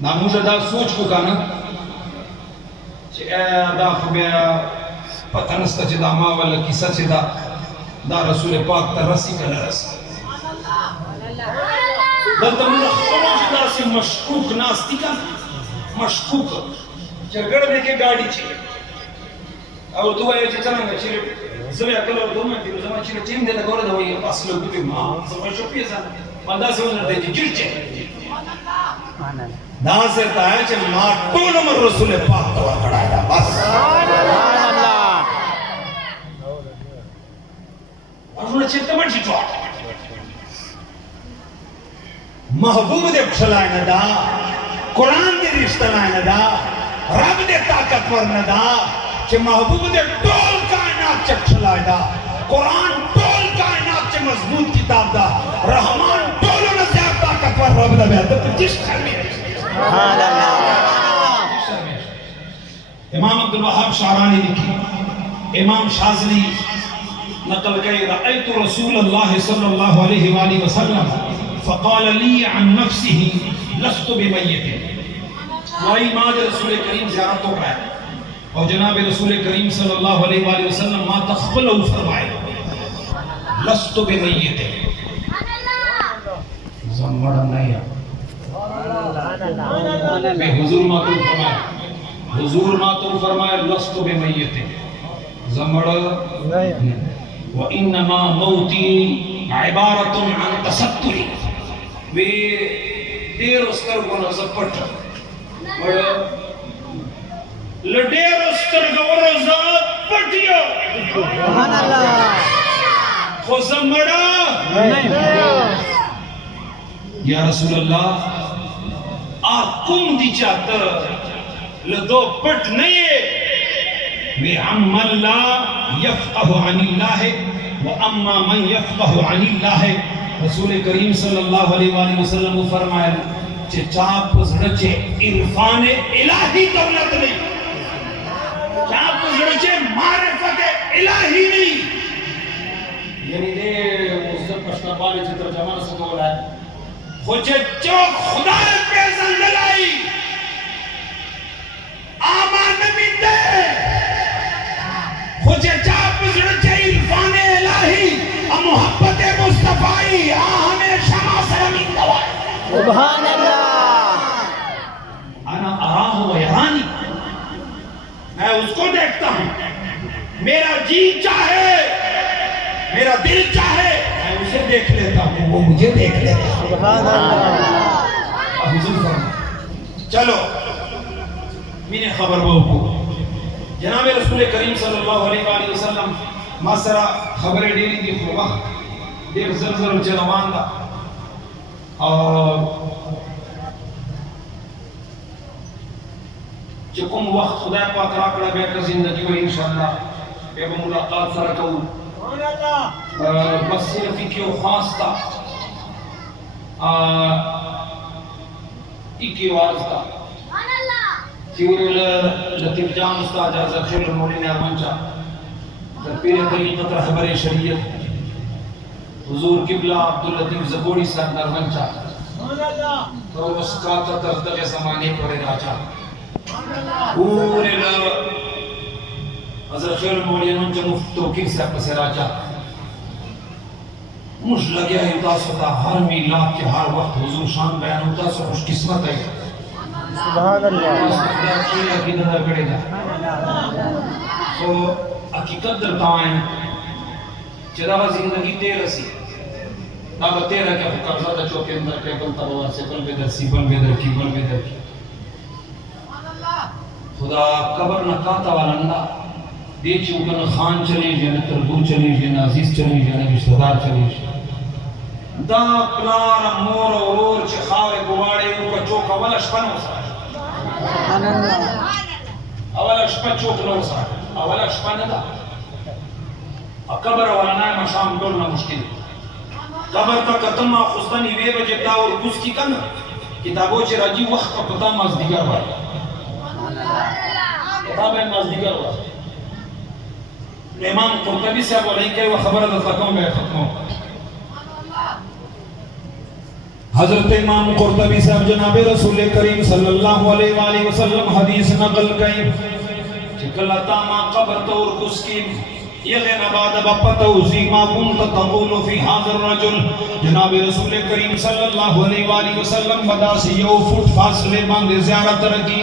نا مجھے دا سوچ کو کانا دا خبیا پتہ نستا چی دا ما والا کسا چی دا رسول پاک تا رسی کنا رسی دلتا مجھے خبرش دا سی مشکوک ناستی کنا مشکوک چرگڑ دے کے گاڑی چی اور دو آئے چی چنانگا چی زوی اکل اور دو میں دیرو زمان چی ٹیم دے لگا رہا دا وہی پاس لوگ بھی ماں زمان شپی ہے مندہ سے انہوں نے دے جی چے دا سے تایا چے ماں ٹول عمر رسول پاک تو کھڑا ہے بس اور انہوں نے چھتا من چی چوات محبوب دے پچھلائے ندا قرآن دے رشتہ لائے ندا رب دے طاقتور ندا کہ محبوب دے ٹول کائنات چے پچھلائے دا قرآن ٹول کائنات چے مضبوط کتاب دا رحمان ٹولو نزیاب طاقتور رب دا بیاد دا جس خرمی ہے امام عبدالوہاب شعرانی لکھی امام شازلی نقل گئی رأیت رسول اللہ صلی اللہ علیہ وآلہ وسلم فقال لی عن نفسه لست بمیت وائی ماں رسول کریم زیارت ہو رہا ہے اور جناب رسول کریم صلی اللہ علیہ وآلہ وسلم ما تخبلہ فرمائے لست بمیت زمڑا نہیں میں حضور ما تو فرمائے حضور ما تو فرمائے لست بمیت زمڑا نہیں وَإِنَّمَا مَوْتِي عِبَارَةٌ عَنْ تَسَتُّرِ وی دیر اسکر کو نظر پٹ لڈیر اسکر کو نظر پٹیو خوزم مڑا یا رسول اللہ آکم دی چاہتا لدو پٹ نہیں وَأَمَّا اللَّهِ يَفْقَهُ عَنِ اللَّهِ وَأَمَّا مَنْ يَفْقَهُ عَنِ اللَّهِ رسول کریم صلی اللہ علیہ وآلہ وسلم فرمائے چھے چاپ زڑچے عرفان الہی دولت نہیں چاپ زڑچے معرفت الہی نہیں یعنی دے مصدر پشتابالی چھے ترجمان سے دولا ہے خوچے چوک خدا پیزن للائی آمان نبی دے خوچے چاپ زڑچے عرفان الہی محبت مصطفی ہمیشہ سلامین دوائی سبحان اللہ انا اراہ و یرانی میں اس کو دیکھتا ہوں میرا جی چاہے میرا دل چاہے میں اسے دیکھ لیتا ہوں وہ مجھے دیکھ لیتا ہے سبحان اللہ حضور فرمائے چلو میں نے خبر وہ کو جناب رسول کریم صلی اللہ علیہ وآلہ وسلم ماسرہ خبریں ڈیلی دی خوبہ دیر زلزل جنوان دا اور چکم وقت خدا پاک راکڑا بیٹا زندگی و انشاءاللہ بے ملاقات سرکو بس صرفی کیوں خاص تا ایکی واز تا چیوری لطیف جان استاد حضرت خیر المولین ارمانچا پیر طریقت رہبر شریعت حضور قبلہ عبداللطیف زبوری صاحب نرمنچا تو مسکاتا تردق زمانے پر راجا پورے حضرت خیر المولین انچا مفت توقیر صاحب پس راجا مجھ لگیا ہے اتاس ہوتا ہر میلاد کے ہر وقت حضور شان بیان ہوتا سو خوش قسمت ہے سبحان اللہ سو حقیقت درتائیں چراہ زندگی تیر رسی تابہ تیر ہے کہ قبضہ دا چوکے اندر کے بلتا بوار سے بل بیدر سی بل بیدر کی بل بیدر کی خدا قبر نکاتا والنہ دے چوکن خان چلی جانا تربور چلی جانا عزیز چلی جانا رشتدار چلی جانا دا پلار مور اور چه خاوے گواڑے اوکا چوک اولا شپا نو سا اولا شپا چوک نو سا اولا شپا ندا قبر اولا نائم شام دولنا مشکل قبر تا قدم آخستانی وے بجے داور کس کی کن کتابو چه راجی وقت کا پتا مازدیگر بھائی کتاب ہے مازدیگر بھائی امام قرطبی سے اب علیہ کہ وہ خبر دلتا کون بے ختموں حضرت امام قرطبی صاحب جناب رسول کریم صلی اللہ علیہ وآلہ وسلم حدیث نقل کئی چکل تاما قبر تور کس کی یغین بعد بپتوزی ما کنت تقول فی حاضر الرجل جناب رسول کریم صلی اللہ علیہ وآلہ وسلم بدا سی یو فٹ فاصلے باندے زیارت رکی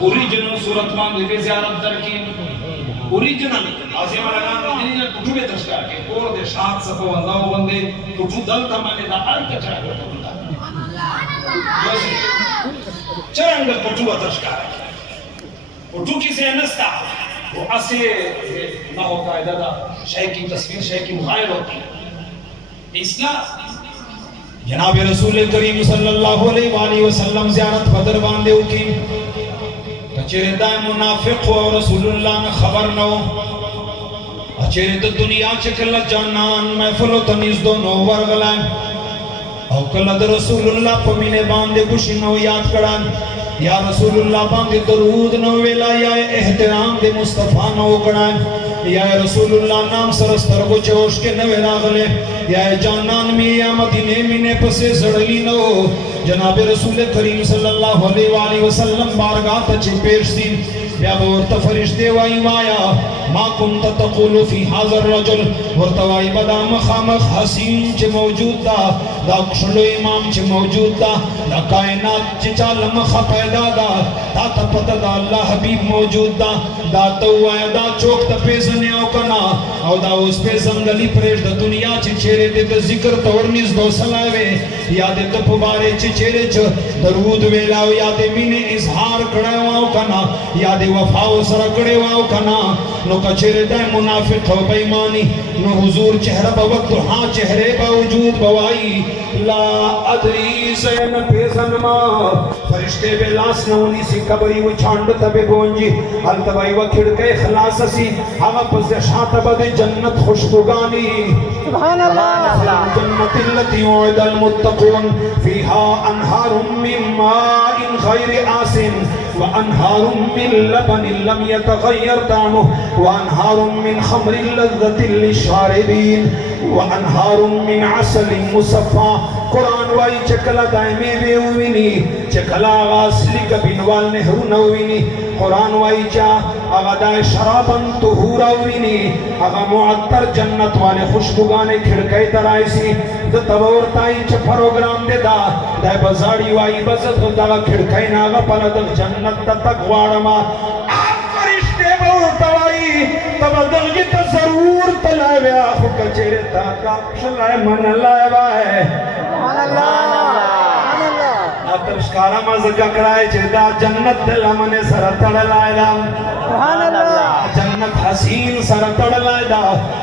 اوریجنل صورت باندے زیارت رکی اوریجنل آزیم لگان دنیا کٹو بے تشکار کے اور دے شاد سپو انداو بندے کٹو دل تمانے دا آل کچرا کٹو بندہ چرنگ کٹو تشکار کٹو کسی نستا وہ اسے نہ ہو قائدہ دا شیخ کی تصویر شیخ کی مغائر ہوتی ہے اسلام جناب رسول کریم صلی اللہ علیہ وآلہ وسلم زیارت بدر باندے ہوتی اچھر دائم منافق ہو رسول اللہ نے خبر نہ ہو اچھر دنیا چکل جانان محفل و تنیز دونوں ورغلائیں او کلد رسول اللہ پمینے باندے گوشی نو یاد کران یا رسول اللہ باندے درود نو ویلا یا احترام دے مصطفیٰ نو کران یا رسول اللہ نام سرستر کو چوش کے نوے راغلے یا جانان میں یا مدینے میں پسے زڑلی نو جناب رسول کریم صلی اللہ علیہ وآلہ وسلم بارگاہ تچے پیش دین بیا بورت فرشتے وائی وایا ما کنت تقول فی حاضر رجل ورتوائی بدا مخامخ حسین چے موجود دا دا کشلو امام چے موجود دا دا کائنات چے چال مخا پیدا دا تا تپتا دا اللہ حبیب موجود دا دا تو آیا دا چوک تا پیزنے او کنا او دا اس پہ زنگلی پریش دا دنیا چے چیرے دے دا ذکر تورنیز دو سلائے یاد تپ بارے چے چیرے چے درود ویلاو یاد مینے اظہار کڑے واو کنا یاد وفاو سرکڑے واو کنا نو کچھر دے منافق و بیمانی نو حضور چہرہ بوقت ہاں چہرے باوجود بوائی لا ادری زین پیزن ما فرشتے بے لاس نونی سی کبری و چھانڈ تبے گونجی حل تبائی و کھڑکے خلاص سی ہوا پس شاعت بد جنت خوشبگانی سبحان اللہ جنت اللتی وعد المتقون فیہا انہار من ماء غیر آسن وانہار من لبن لم يتغیر طعمه وانہار من خمر لذت للشاربین وانہار من عسل مصفا قرآن وائی چکلا دائمی بے ہوئینی چکلا آغا اصلی کبینوال نہرو نوینی قرآن وائی چاہ آغا دائے شرابن طہورا ہوئینی آغا معطر جنت والے خوشبگانے کھڑکے ترائی سی دا تبورتائی چا پروگرام دے دا دائے بزاڑی وائی بزد دا کھڑکے ناغا پلدک جنت تا تک وارما آپ فرشتے بورتائی تبدل جتا ضرور تلائے بے آخو کچھر تاکا شلائے من لائے بائے سبحان اللہ ترشکارا مزگا کرائے چیدہ جنت دل امنے سر تڑ لائے دا سبحان اللہ جنت حسین سر تڑ لائے دا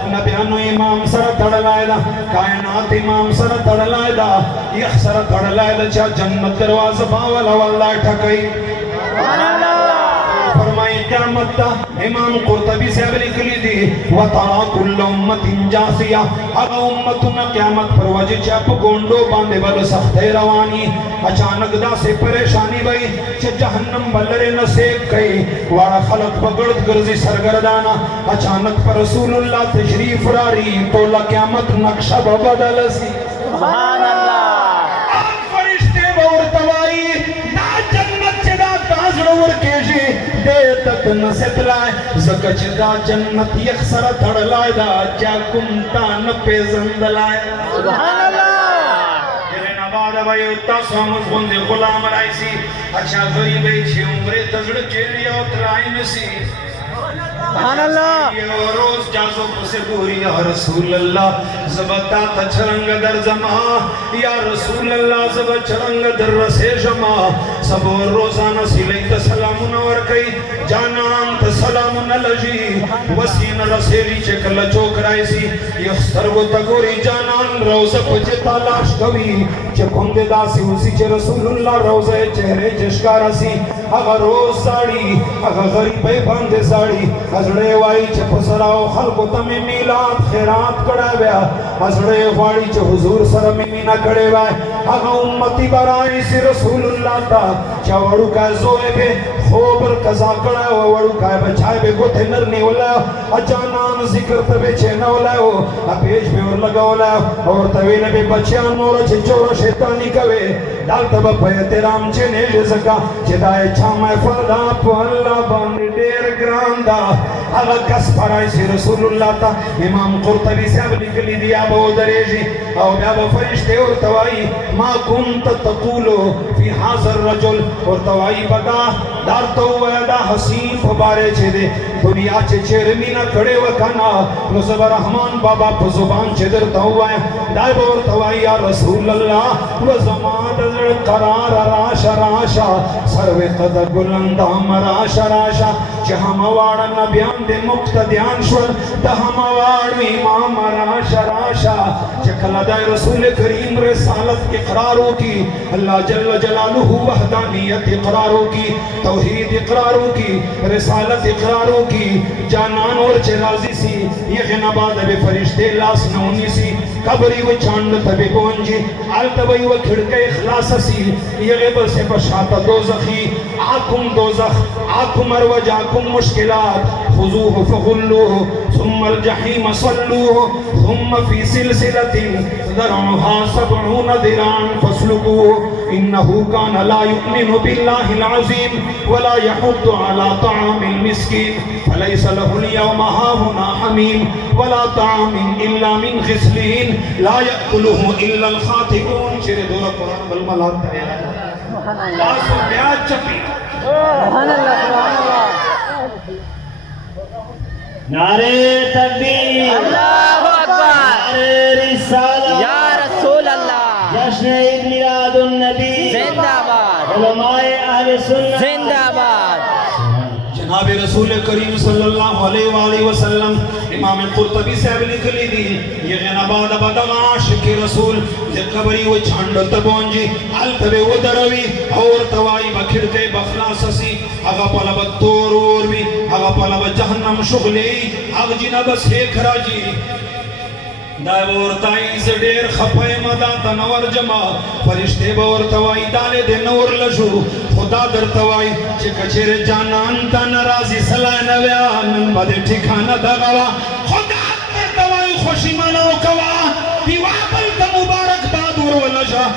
نبیانو امام سر تڑ لائے دا کائنات امام سر تڑ لائے دا یک سر تڑ لائے دا چاہ جنت دروازہ باولا واللہ ٹھکئی سبحان اللہ فرمائی قیامت تا امام قرطبی سے ابلی کلی دی وَتَرَا كُلَّ أُمَّةٍ جَاسِيَةٍ اگا امتنا قیامت پر وجہ چاپ گونڈو باندے بل سختے روانی اچانک دا سے پریشانی بھئی چھ جہنم بلرے نسیک کئی وارا خلق بگڑت گرزی سرگردانا اچانک پر رسول اللہ تشریف راری تولا قیامت نقشہ بدل سی سبحان اللہ آن فرشتے بورتوائی نا جنت چدا کازڑور کیجی دے تک نسیت لائے زکچ دا جنت یک سر تھڑ لائے دا چا کمتا نپیزند لائے سبحان اللہ بعد بھائی اتا سامت بندے غلام رائی سی اچھا غریبے چھے عمرے تزڑ چیلی اترائی میں سی سبحان اللہ روز جازو پسے بوری یا رسول اللہ زبتا تا چھرنگ در زما یا رسول اللہ زب چھرنگ در رسے جما سب روزانہ سیلی تا سلام نور کئی جانان تا سلام نلجی وسین رسیلی چکل چوک رائی سی یخستر گو تگوری جانان روز پجے تالاش گوی چکم دے داسی اسی چے رسول اللہ روزے چہرے چشکارا سی اگر روز ساڑی اگر غریبے باندے ساڑی حضرے وائی چھ پسراؤ خلقو تمی میلاد خیرات کڑا بیا حضرے وائی چھ حضور سرمی نہ کڑے بائی اگا امتی برائی سی رسول اللہ تا چھ وڑو کا زوئے بے خوبر قضا کڑا وڑو کا بچائے بے گو تھے نرنی ولا اچانان ذکر تبے چھینو لائو پیش پہ اور لگاو لائو اور توی نبی بچیان نور چچور شیطانی کوے ڈال تب پہ تیرام چھنے جزکا چھدائے چھامائے فردا پو اللہ بانی دیر گراندہ اگر کس پرائی سی رسول اللہ تا امام قرطبی سے اب نکلی دیا بہو دریجی او بیاب فرشتے اور توائی ما کنت تقولو فی حاضر رجل اور توائی بدا دار تو ویدہ حسین فبارے چھے دے دنیا چھے چیرمینہ کھڑے وکانا نصب رحمان بابا پہ زبان چھے در تو ہے دائب اور توائی یا رسول اللہ وزمان دزر قرار راشا راشا سروے قد گلندہ مراشا راشا چہا موارا نبیان دے مقتدیان شول دہا موار امام راشا راشا چکل دائی رسول کریم رسالت اقراروں کی اللہ جل جلالہ وحدانیت اقراروں کی توحید اقراروں کی رسالت اقراروں کی جانان اور چرازی سی یہ غنباد بے فرشتے لاس نونی سی قبری و چاند تبی گونجی آل تبی و کھڑکے اخلاص سی یہ غیب سے بشات دوزخی آکم دوزخ آکم اروج آکم مشکلات خضوه فغلوه ثم الجحیم صلوه ثم فی سلسلت ذرعها 70 ذراعا فاسلكوه انه كان لا يؤمن بالله العظيم ولا يحض على طعام المسكين فليس له اليوم هاهنا حميم ولا طعام الا من غسلين لا ياكله الا الخاطئون شر دور قرآن بالملات سبحان اللہ سبحان اللہ نعرے تکبیر اللہ اکبر نعرے رسالہ یا رسول اللہ جشن عید میلاد النبی زندہ باد علماء اہل سنت زندہ باد جناب رسول کریم صلی اللہ علیہ وآلہ وسلم امام قرطبی صاحب لکھ لی دی یہ غنباد بدم عاشق رسول قبری و چھانڈ تبونجی التبے و دروی اور توائی بکھڑکے بخلاص سی اگا پالا بطور اور بھی اگا پالا بجہنم شغلی اگ جنب سیکھ راجی دائب اور تائیز دیر خپائے مدا تنور جمع فرشتے باور توائی دالے دے نور لشو خدا در توائی چکا چیر جانان تا نرازی سلائے نویان بدے ٹھکانا دغوا خدا در توائی خوشی مناو کوا بیوابل تا مبارک بادور و لشا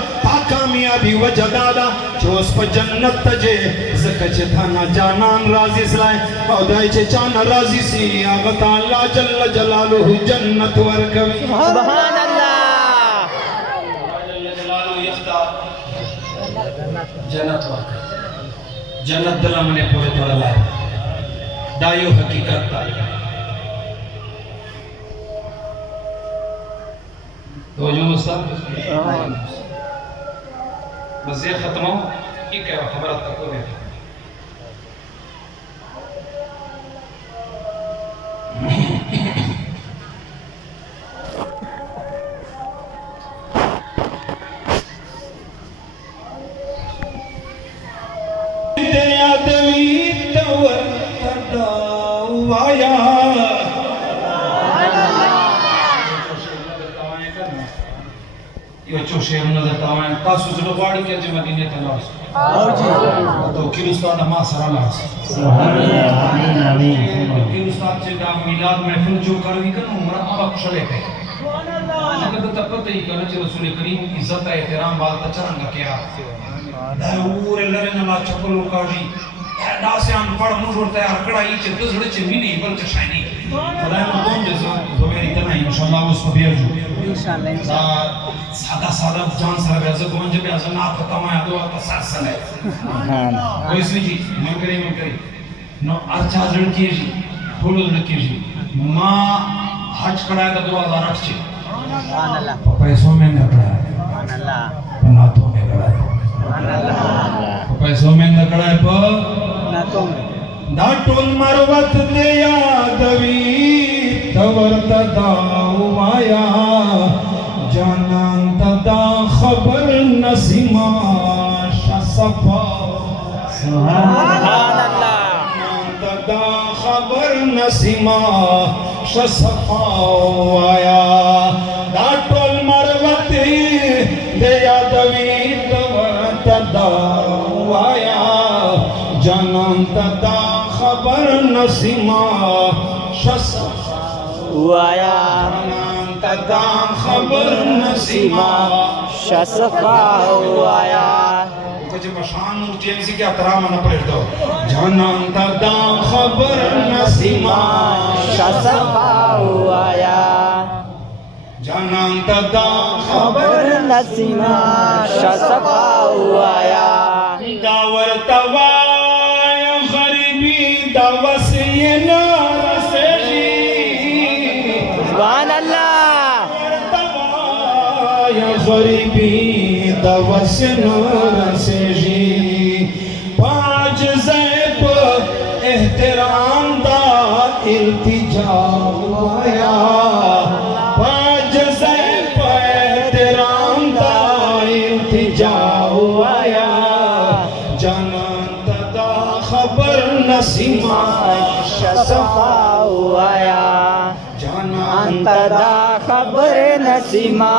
کامیابی وجہ دادا چوس پا جنت تجے زکا چے تھانا جانان رازی سلائے او دائی چے چانا رازی سی آغتا اللہ جل جلالہ جنت ورکوی سبحان اللہ جل جلالہ یختار جنت ورکوی جنت دلہ منے پورے توڑا لائے دائیو حقیقت تائی تو جو مستر بس یہ ختم ہو یہ کہہ رہا خبرات تک ہو گئے دیا دلی تور تداو آیا یہ چو شیر نظر تاوائیں تاسو زلو غاڑی کیا جو مدینے تلاس تو کلوستان اما سر اللہ آمین آمین کلوستان سے دا میلاد محفل جو کروی کرنو مرحبا کشلے پہ اگر تو تپت ہی کرنا چھ رسول کریم عزت احترام بالتا چرنگا کیا دہور اللہ نما چکل اکاڑی دا سے ہم پڑھ مجھور تیار کڑائی چھ دزڑ چھ مینی بل چھ شائنی خدای مدون جزا زبیری تنائی انشاءاللہ اس کو بیرجو سادہ سادہ جان سر بیازہ گونج بیازہ ناکھ تمہیں دعا تسار سلے وہ اس لیے جی من کری نو ارچا لڑکی جی پھولو لڑکی جی ماں حج کڑائے دا 2008 چی پیسوں میں نہ کڑائے ناتوں میں کڑائے پیسوں میں نہ کڑائے ناتوں میں دا ٹول مروت دے یادوی تورت داو آیا جانان تدا خبر نسیما شصفا سبحان اللہ تدا خبر نسیما شصفا آیا دا ٹول مروت دے یادوی تورت داو آیا جانان تدا خبر نسیما وایا تدام خبر نسیما شصفا وایا کچھ بشان مورتی ایم سی کے احترام نہ پڑھ دو جانان تدام خبر نسیما شصفا وایا جانان تدام خبر نسیما شصفا وایا داور توای غریبی دوسی نارسجی سبحان اللہ یا غریبی دوسی نارسجی پاج زیب احترام دا التجا وایا پاج زیب احترام دا التجا وایا جانان تدا خبر نسیما شصفا وایا جانان انتدا خبر نسیما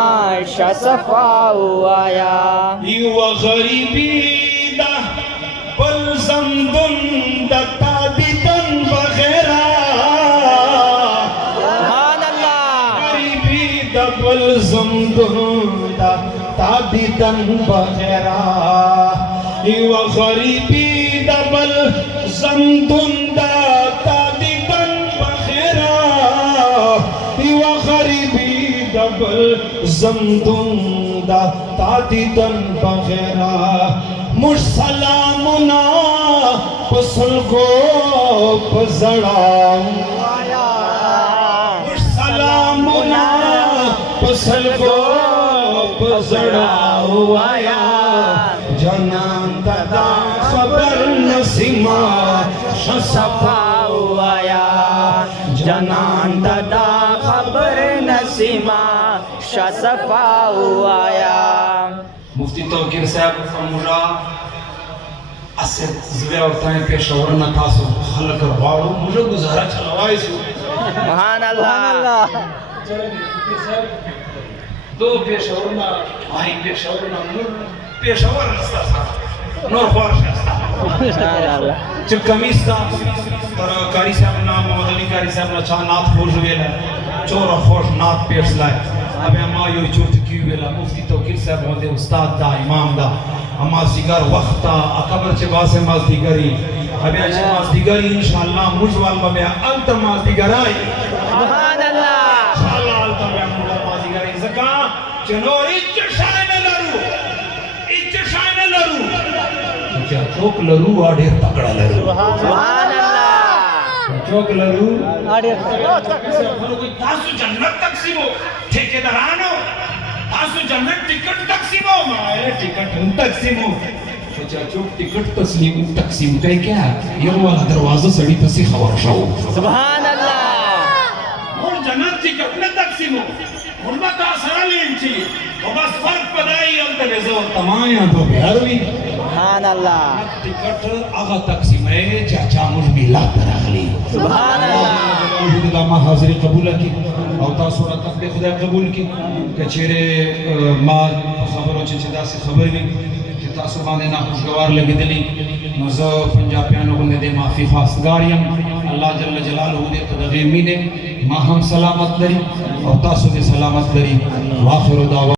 شصفا وایا یو غریبی دا بل زمدن دا تادیدن بغیرہ سبحان اللہ غریبی دا بل زمدن دا تادیدن بغیرہ یو غریبی دا بل زمدن دا تادیدن بغیرہ یو غریبی دا بل زمدن دا تادیدن بغیرہ مش سلامنا پسل کو پزڑا مش سلامنا پسل کو پزڑا وایا جانان تدا خبر نسیما شصفا وایا جنان تدا خبر نسیما شصفا وایا مفتی توقیر صاحب مجھا اسد زویہ ورطائیں پیشور نہ تاسو خلق روارو مجھے گزارا چلوائی سو سبحان اللہ دو پیشور نہ آئی پیشور نہ پیشور نستا سا نور خوار شاستا چب کمیس تا پر کاری صاحب نا محمد علی کاری صاحب نا چاہ نات خوش ویلا چورا خوش نات پیش لائے اب اما یو چوٹ کیو ویلا مفتی توقیر صاحب ہوندے استاد دا امام دا اما زیگر وقت تا اکبر چے باسے ماز دیگری اب اچھے ماز دیگری انشاءاللہ مجوال بابیا انت ماز دیگر آئی سبحان اللہ انشاءاللہ انت ماز دیگری زکا چنور اچھ شائن لرو اچھ شائن لرو کیا چوک لرو آڈیر تکڑا لرو سبحان اللہ چوک لرو آڈیر تاسو جنت تقسیمو ٹھیکے درانو تاسو جنت ٹکٹ تقسیمو مائے ٹکٹ ہم تقسیمو چاچا چوک ٹکٹ تقسیم کہے کیا یہ والا دروازہ سڑی پسی خبر شاو سبحان اللہ اور جنت ٹکٹ نہ تقسیمو حرمت آسرا لین چی وہ بس فرق پدائی انت ریزو تمایا دو بیاروی سبحان اللہ ٹکٹ آغا تقسیم ہے چاچا مجھ بھی لا پر اغلی سبحان اللہ موجود داما حاضری قبول کی او تاسو را تقبی خدا قبول کی کہ چیرے ما خبروں چنچدا سے خبر بھی کہ تاسو باندے نا خوشگوار لگی دلی مزو پنجابیانو بندے دے معافی خواستگاریم اللہ جل جلالہ دے تدغیمی نے ما ہم سلامت دری اور تاسو دے سلامت دری واخر دعوات